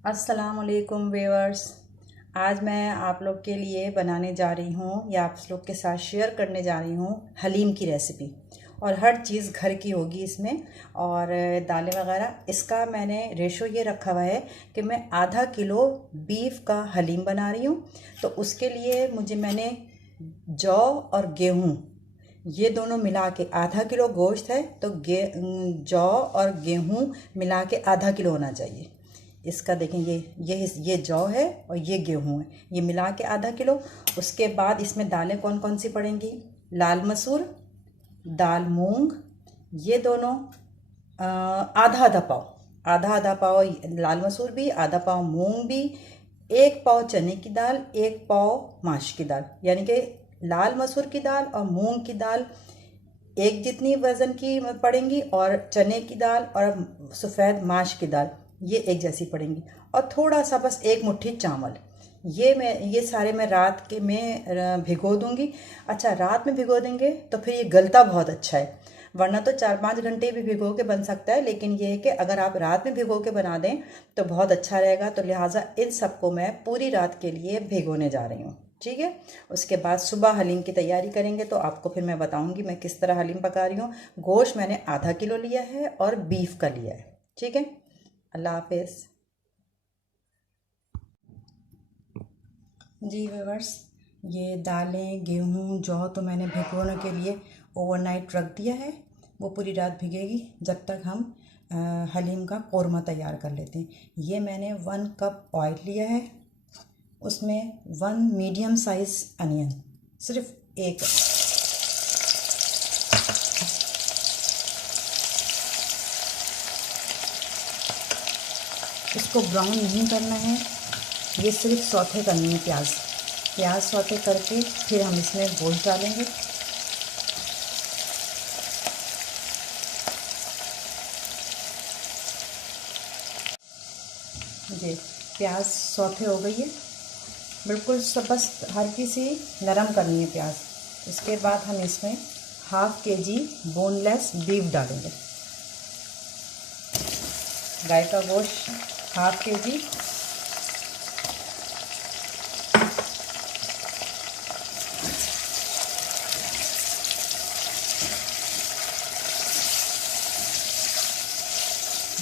अस्सलाम वालेकुम व्यूअर्स। आज मैं आप लोग के लिए बनाने जा रही हूँ या आप लोग के साथ शेयर करने जा रही हूँ हलीम की रेसिपी। और हर चीज़ घर की होगी इसमें, और दालें वगैरह। इसका मैंने रेशो ये रखा हुआ है कि मैं आधा किलो बीफ का हलीम बना रही हूँ। तो उसके लिए मैंने जौ और गेहूँ, ये दोनों मिला के आधा किलो गोश्त है, तो जौ और गेहूँ मिला के आधा किलो होना चाहिए। इसका देखें, ये जौ है और ये गेहूँ है, ये मिला के आधा किलो। उसके बाद इसमें दालें कौन कौन सी पड़ेंगी? लाल मसूर, दाल मूंग, ये दोनों आधा आधा पाव, आधा आधा पाव लाल मसूर भी, आधा पाव मूंग भी, एक पाव चने की दाल, एक पाव माश की दाल। यानी कि लाल मसूर की दाल और मूंग की दाल एक जितनी वज़न की पड़ेंगी, और चने की दाल और सफ़ेद माश की दाल ये एक जैसी पड़ेंगी। और थोड़ा सा बस एक मुट्ठी चावल। ये सारे मैं रात के में भिगो दूंगी। अच्छा, रात में भिगो देंगे तो फिर ये गलता बहुत अच्छा है, वरना तो 4-5 घंटे भी भिगो के बन सकता है, लेकिन ये है कि अगर आप रात में भिगो के बना दें तो बहुत अच्छा रहेगा। तो लिहाजा इन सबको मैं पूरी रात के लिए भिगोने जा रही हूँ, ठीक है। उसके बाद सुबह हलीम की तैयारी करेंगे, तो आपको फिर मैं बताऊंगी मैं किस तरह हलीम पका रही हूँ। गोश्त मैंने आधा किलो लिया है और बीफ का लिया है, ठीक है। अल्लाह हाफिज़। जी व्यूअर्स, ये दालें गेहूँ जौ तो मैंने भिगोने के लिए ओवरनाइट रख दिया है। वो पूरी रात भिगेगी जब तक हम हलीम का कोरमा तैयार कर लेते हैं। ये मैंने 1 कप ऑयल लिया है, उसमें 1 मीडियम साइज़ अनियन, सिर्फ एक। इसको ब्राउन नहीं करना है, ये सिर्फ सौते करनी है। प्याज सौते करके फिर हम इसमें गोश्त डालेंगे। जी, प्याज सौते हो गई है बिल्कुल सब, बस हल्की सी नरम करनी है प्याज। इसके बाद हम इसमें ½ kg बोनलेस बीफ डालेंगे। गाय का गोश्त ½ kg।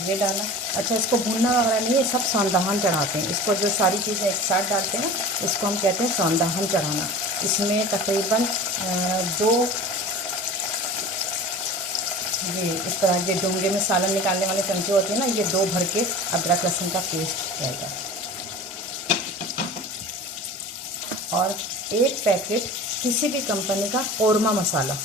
ये डाला। अच्छा, इसको भूनना वगैरह नहीं है, सब सौंदहन चढ़ाते हैं इसको। जो सारी चीज़ें एक साथ डालते हैं इसको हम कहते हैं सौंदहन चढ़ाना। इसमें तकरीबन दो, ये इस तरह के डोंगे में सालन निकालने वाले चमचे होते हैं ना, ये 2 भर के अदरक लहसुन का पेस्ट रहेगा। और एक पैकेट किसी भी कंपनी का कोरमा मसाला।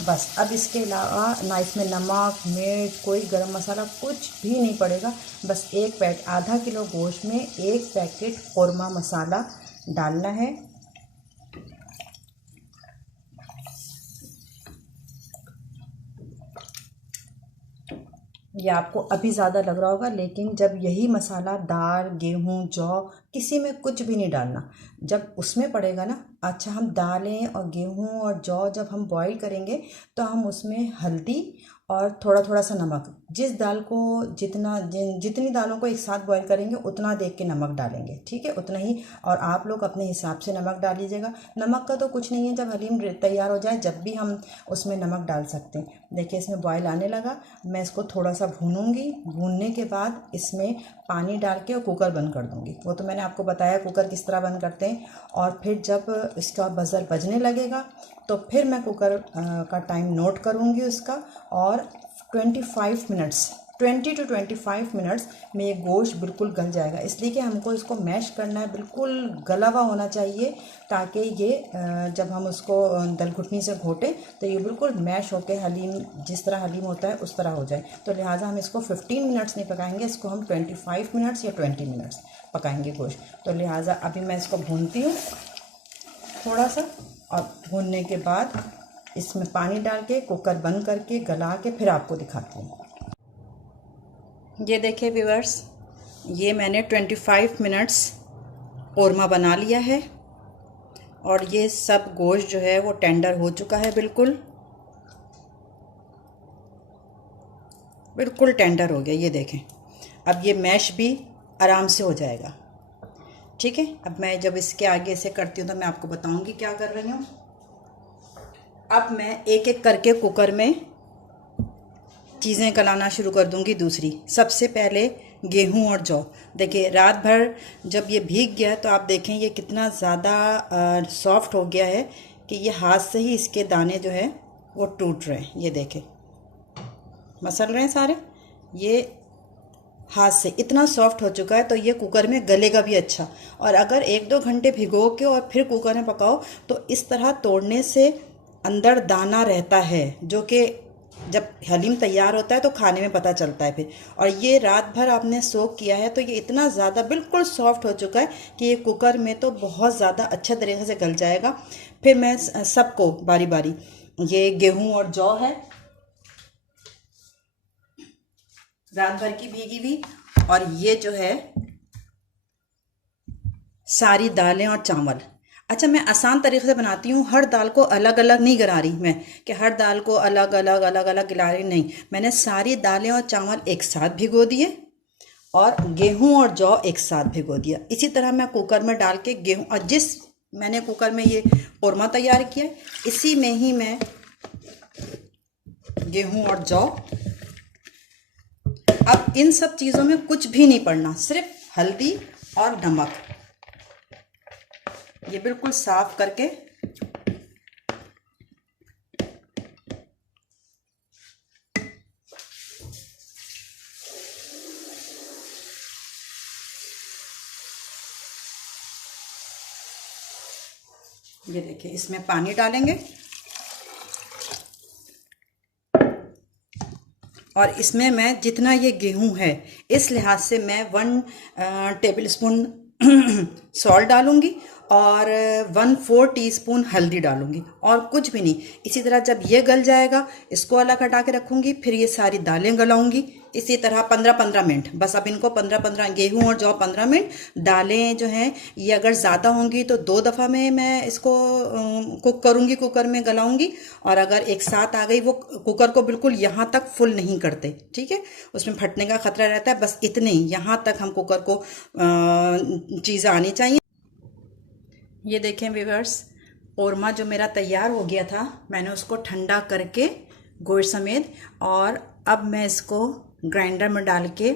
बस अब इसके अलावा ना इसमें नमक मिर्च कोई गरम मसाला कुछ भी नहीं पड़ेगा। बस एक पैकेट, आधा किलो गोश्त में 1 पैकेट कोरमा मसाला डालना है। ये आपको अभी ज़्यादा लग रहा होगा, लेकिन जब यही मसाला दाल गेहूँ जौ किसी में कुछ भी नहीं डालना, जब उसमें पड़ेगा ना। अच्छा, हम दालें और गेहूँ और जौ जब हम बॉईल करेंगे तो हम उसमें हल्दी और थोड़ा थोड़ा सा नमक, जिस दाल को जितनी दालों को एक साथ बॉईल करेंगे उतना देख के नमक डालेंगे, ठीक है, उतना ही। और आप लोग अपने हिसाब से नमक डाल लीजिएगा। नमक का तो कुछ नहीं है, जब हलीम तैयार हो जाए जब भी हम उसमें नमक डाल सकते हैं। देखिए इसमें बॉईल आने लगा, मैं इसको थोड़ा सा भूनूंगी। भूनने के बाद इसमें पानी डाल के और कुकर बंद कर दूंगी। वो तो मैंने आपको बताया कुकर किस तरह बंद करते हैं। और फिर जब इसका बज़र बजने लगेगा तो फिर मैं कुकर का टाइम नोट करूंगी उसका, और 20 to 25 मिनट्स में ये गोश्त बिल्कुल गल जाएगा। इसलिए कि हमको इसको मैश करना है, बिल्कुल गला हुआ होना चाहिए, ताकि ये जब हम उसको दलघुटनी से घोटें तो ये बिल्कुल मैश होके हलीम, जिस तरह हलीम होता है उस तरह हो जाए। तो लिहाजा हम इसको 15 मिनट्स नहीं पकाएंगे, इसको हम 25 मिनट्स या 20 मिनट्स पकाएंगे गोश्त। तो लिहाजा अभी मैं इसको भूनती हूँ थोड़ा सा, और भूनने के बाद इसमें पानी डाल के कुकर बंद करके गला के फिर आपको दिखाती हूँ। ये देखिए व्यूअर्स, ये मैंने 25 मिनट्स कोरमा बना लिया है, और ये सब गोश्त जो है वो टेंडर हो चुका है बिल्कुल। बिल्कुल टेंडर हो गया, ये देखें। अब ये मैश भी आराम से हो जाएगा। ठीक है, अब मैं जब इसके आगे से करती हूँ तो मैं आपको बताऊँगी क्या कर रही हूँ। अब मैं एक एक करके कुकर में चीज़ें गलाना शुरू कर दूंगी। दूसरी, सबसे पहले गेहूं और जौ। देखिए रात भर जब ये भीग गया तो आप देखें ये कितना ज़्यादा सॉफ्ट हो गया है कि ये हाथ से ही इसके दाने जो है वो टूट रहे हैं। ये देखें, मसल रहे हैं सारे, ये हाथ से इतना सॉफ्ट हो चुका है। तो ये कुकर में गलेगा भी अच्छा। और अगर 1-2 घंटे भिगो के और फिर कुकर में पकाओ तो इस तरह तोड़ने से अंदर दाना रहता है, जो कि जब हलीम तैयार होता है तो खाने में पता चलता है फिर। और ये रात भर आपने सोक किया है तो ये इतना ज़्यादा बिल्कुल सॉफ्ट हो चुका है कि ये कुकर में तो बहुत ज़्यादा अच्छे तरीके से गल जाएगा। फिर मैं सबको बारी बारी, ये गेहूं और जौ है रात भर की भीगी हुई, और ये जो है सारी दालें और चावल। अच्छा, मैं आसान तरीके से बनाती हूँ, हर दाल को अलग अलग नहीं गिरा रही मैं, कि हर दाल को अलग अलग गिरा रही नहीं। मैंने सारी दालें और चावल एक साथ भिगो दिए और गेहूं और जौ एक साथ भिगो दिया। इसी तरह मैं कुकर में डाल के गेहूं, और जिस मैंने कुकर में ये कोरमा तैयार किया इसी में ही मैं गेहूं और जौ। अब इन सब चीज़ों में कुछ भी नहीं पड़ना, सिर्फ हल्दी और नमक। ये बिल्कुल साफ करके ये देखिए, इसमें पानी डालेंगे और इसमें मैं जितना ये गेहूं है इस लिहाज से मैं 1 टेबलस्पून सॉल्ट डालूंगी और 1/4 टीस्पून हल्दी डालूंगी और कुछ भी नहीं। इसी तरह जब ये गल जाएगा इसको अलग हटा के रखूंगी। फिर ये सारी दालें गलाऊंगी इसी तरह 15-15 मिनट। बस अब इनको 15-15, गेहूं और जौ 15 मिनट, दालें जो हैं ये अगर ज़्यादा होंगी तो 2 दफ़ा में मैं इसको कुक करूंगी, कुकर में गलाऊंगी। और अगर एक साथ आ गई, वो कुकर को बिल्कुल यहाँ तक फुल नहीं करते, ठीक है, उसमें फटने का खतरा रहता है। बस इतने ही, यहाँ तक हम कुकर को चीज़ें आनी चाहिए। ये देखें व्यूअर्स, कोरमा जो मेरा तैयार हो गया था मैंने उसको ठंडा करके गोश्त समेत, और अब मैं इसको ग्राइंडर में डाल के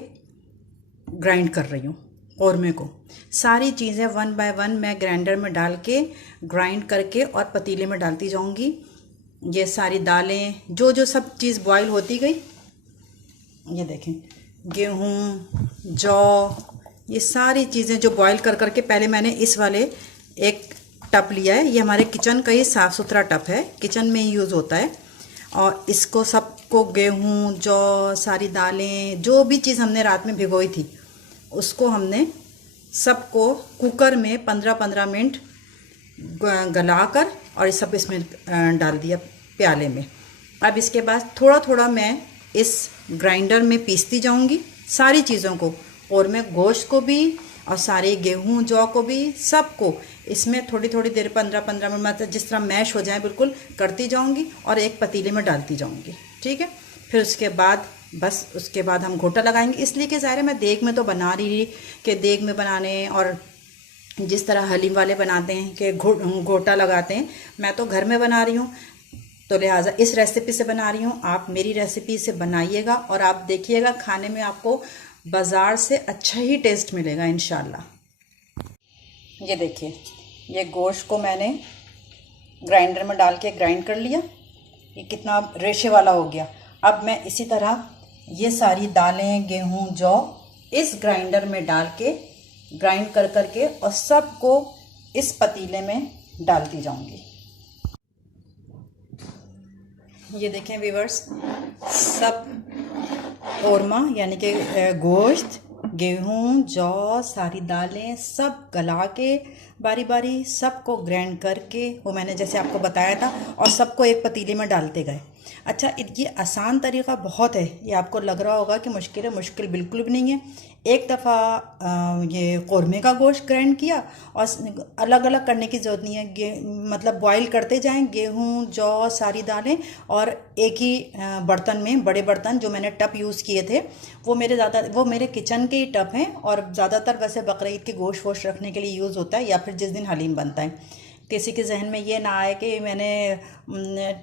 ग्राइंड कर रही हूँ कोरमे को। सारी चीज़ें 1 बाय 1 मैं ग्राइंडर में डाल के ग्राइंड करके और पतीले में डालती जाऊँगी। ये सारी दालें जो सब चीज़ बॉईल होती गई, ये देखें गेहूँ, जौ, ये सारी चीज़ें जो बॉईल कर करके पहले मैंने इस वाले एक टप लिया है। ये हमारे किचन का ही साफ़ सुथरा टप है, किचन में ही यूज़ होता है। और इसको सबको, गेहूँ, जौ, सारी दालें, जो भी चीज़ हमने रात में भिगोई थी उसको हमने सबको कुकर में 15-15 मिनट गलाकर और ये सब इसमें डाल दिया प्याले में। अब इसके बाद थोड़ा थोड़ा मैं इस ग्राइंडर में पीसती जाऊंगी सारी चीज़ों को, और मैं गोश्त को भी और सारे गेहूं जौ को भी, सबको इसमें थोड़ी थोड़ी देर 15-15 मिनट मतलब जिस तरह मैश हो जाए बिल्कुल करती जाऊंगी और एक पतीले में डालती जाऊंगी। ठीक है, फिर उसके बाद बस उसके बाद हम घोटा लगाएंगे। इसलिए कि ज़ाहिर है मैं देग में तो बना रही कि देग में बनाने, और जिस तरह हलीम वाले बनाते हैं कि घोटा लगाते हैं, मैं तो घर में बना रही हूँ, तो लिहाजा इस रेसिपी से बना रही हूँ। आप मेरी रेसिपी से बनाइएगा और आप देखिएगा खाने में आपको बाज़ार से अच्छा ही टेस्ट मिलेगा इंशाल्लाह। ये देखिए, ये गोश्त को मैंने ग्राइंडर में डाल के ग्राइंड कर लिया, ये कितना रेशे वाला हो गया। अब मैं इसी तरह ये सारी दालें, गेहूं, जौ इस ग्राइंडर में डाल के ग्राइंड कर करके और सबको इस पतीले में डालती जाऊंगी। ये देखें व्यूअर्स, सब कोरमा यानी कि गोश्त, गेहूं, जौ, सारी दालें सब गला के बारी बारी सबको ग्राइंड करके, वो मैंने जैसे आपको बताया था, और सबको एक पतीले में डालते गए। अच्छा, ये आसान तरीका बहुत है। ये आपको लग रहा होगा कि मुश्किल है, मुश्किल बिल्कुल भी नहीं है। एक दफ़ा ये कौरमे का गोश्त ग्राइंड किया और अलग अलग करने की ज़रूरत नहीं है। मतलब बॉईल करते जाएं गेहूँ, जौ, सारी दालें, और एक ही बर्तन में, बड़े बर्तन जो मैंने टब यूज़ किए थे वो मेरे किचन के ही टब हैं, और ज़्यादातर वैसे बकरीद के गोश्त वोश्त रखने के लिए यूज़ होता है, या फिर जिस दिन हलीम बनता है। किसी के जहन में ये ना आए कि मैंने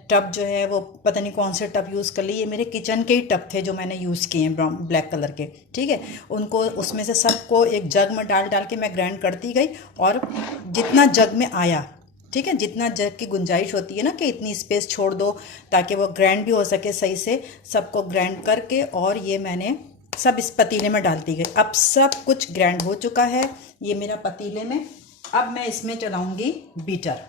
टब जो है वो पता नहीं कौन से टब यूज़ कर ली। ये मेरे किचन के ही टब थे जो मैंने यूज़ किए हैं, ब्राउन ब्लैक कलर के, ठीक है। उनको उसमें से सबको एक जग में डाल डाल के मैं ग्राइंड करती गई, और जितना जग में आया, ठीक है, जितना जग की गुंजाइश होती है ना कि इतनी स्पेस छोड़ दो ताकि वो ग्राइंड भी हो सके सही से, सबको ग्राइंड करके और ये मैंने सब इस पतीले में डालती गई। अब सब कुछ ग्राइंड हो चुका है ये मेरा पतीले में। अब मैं इसमें चलाऊंगी बीटर।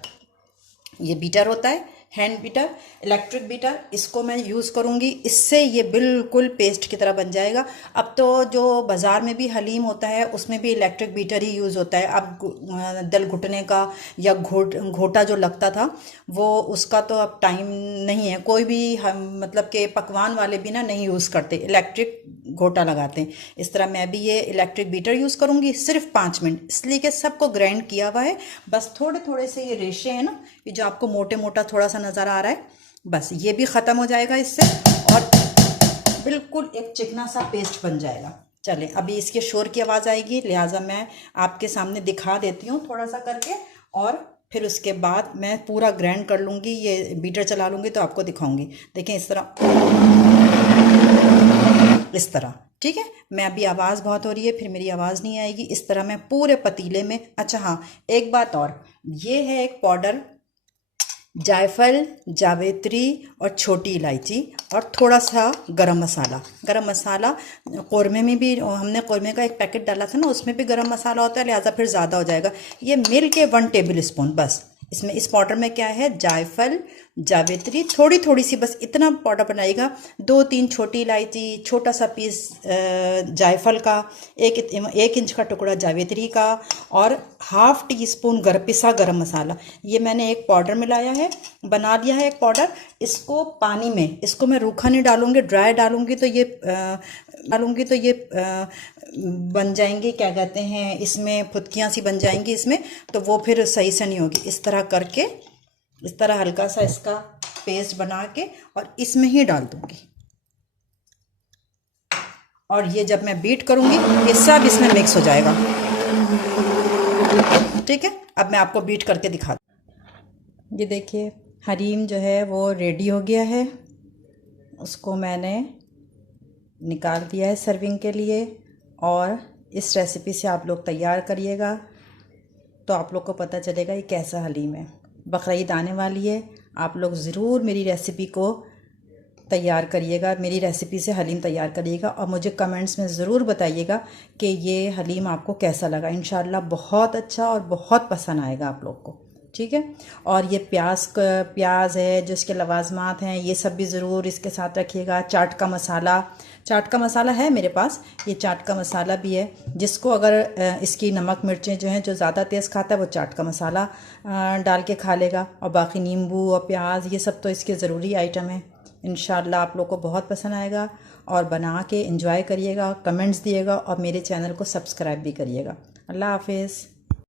ये बीटर होता है हैंड बीटर, इलेक्ट्रिक बीटर, इसको मैं यूज़ करूँगी। इससे ये बिल्कुल पेस्ट की तरह बन जाएगा। अब तो जो बाज़ार में भी हलीम होता है उसमें भी इलेक्ट्रिक बीटर ही यूज़ होता है। अब दल घुटने का या घोटा जो लगता था वो, उसका तो अब टाइम नहीं है। कोई भी हम मतलब के पकवान वाले भी ना नहीं यूज़ करते, इलेक्ट्रिक घोटा लगाते हैं। इस तरह मैं भी ये इलेक्ट्रिक बीटर यूज़ करूँगी सिर्फ 5 मिनट, इसलिए कि सबको ग्राइंड किया हुआ है। बस थोड़े थोड़े से ये रेशे हैं ना, ये जो आपको मोटे मोटा थोड़ा सा नज़र आ रहा है, बस ये भी ख़त्म हो जाएगा इससे, और बिल्कुल एक चिकना सा पेस्ट बन जाएगा। चलें, अभी इसके शोर की आवाज़ आएगी, लिहाजा मैं आपके सामने दिखा देती हूँ थोड़ा सा करके, और फिर उसके बाद मैं पूरा ग्राइंड कर लूँगी। ये बीटर चला लूँगी तो आपको दिखाऊँगी। देखें इस तरह, इस तरह, ठीक है। मैं अभी आवाज़ बहुत हो रही है, फिर मेरी आवाज़ नहीं आएगी। इस तरह मैं पूरे पतीले में। अच्छा हाँ, एक बात और, ये है एक पाउडर, जायफल, जावित्री और छोटी इलायची, और थोड़ा सा गरम मसाला। गरम मसाला कौरमे में भी, हमने कौरमे का एक पैकेट डाला था ना, उसमें भी गरम मसाला होता है, लिहाजा फिर ज़्यादा हो जाएगा। ये मिल के 1 टेबल स्पून बस। इसमें इस पाउडर में क्या है, जायफल, जावित्री, थोड़ी थोड़ी सी, बस इतना पाउडर बनाएगा। 2-3 छोटी इलायची, छोटा सा पीस जायफल का, 1 इंच का टुकड़ा जावित्री का, और ½ टीस्पून पिसा गरम मसाला। ये मैंने एक पाउडर मिलाया है, बना लिया है एक पाउडर। इसको पानी में, इसको मैं रूखा नहीं डालूंगी, ड्राई डालूंगी तो ये बन जाएंगे, क्या कहते हैं, इसमें फुदकियाँ सी बन जाएंगी इसमें, तो वो फिर सही से नहीं होगी। इस तरह करके, इस तरह हल्का सा इसका पेस्ट बना के और इसमें ही डाल दूंगी, और ये जब मैं बीट करूंगी ये सब इसमें मिक्स हो जाएगा, ठीक है। अब मैं आपको बीट करके दिखा दूँ। ये देखिए हलीम जो है वो रेडी हो गया है, उसको मैंने निकाल दिया है सर्विंग के लिए। और इस रेसिपी से आप लोग तैयार करिएगा तो आप लोग को पता चलेगा ये कैसा हलीम है। बकरीद आने वाली है, आप लोग ज़रूर मेरी रेसिपी को तैयार करिएगा, मेरी रेसिपी से हलीम तैयार करिएगा, और मुझे कमेंट्स में ज़रूर बताइएगा कि ये हलीम आपको कैसा लगा। इंशाल्लाह बहुत अच्छा और बहुत पसंद आएगा आप लोग को, ठीक है। और ये प्याज है जो इसके लवाजमात हैं, ये सब भी ज़रूर इसके साथ रखिएगा। चाट का मसाला है मेरे पास, ये चाट का मसाला भी है। जिसको अगर इसकी नमक मिर्चें जो हैं, जो ज़्यादा तेज़ खाता है वो चाट का मसाला डाल के खा लेगा, और बाकी नींबू और प्याज ये सब तो इसके ज़रूरी आइटम है। इंशाल्लाह आप लोग को बहुत पसंद आएगा, और बना के एंजॉय करिएगा, कमेंट्स दिएगा, और मेरे चैनल को सब्सक्राइब भी करिएगा। अल्लाह हाफिज़।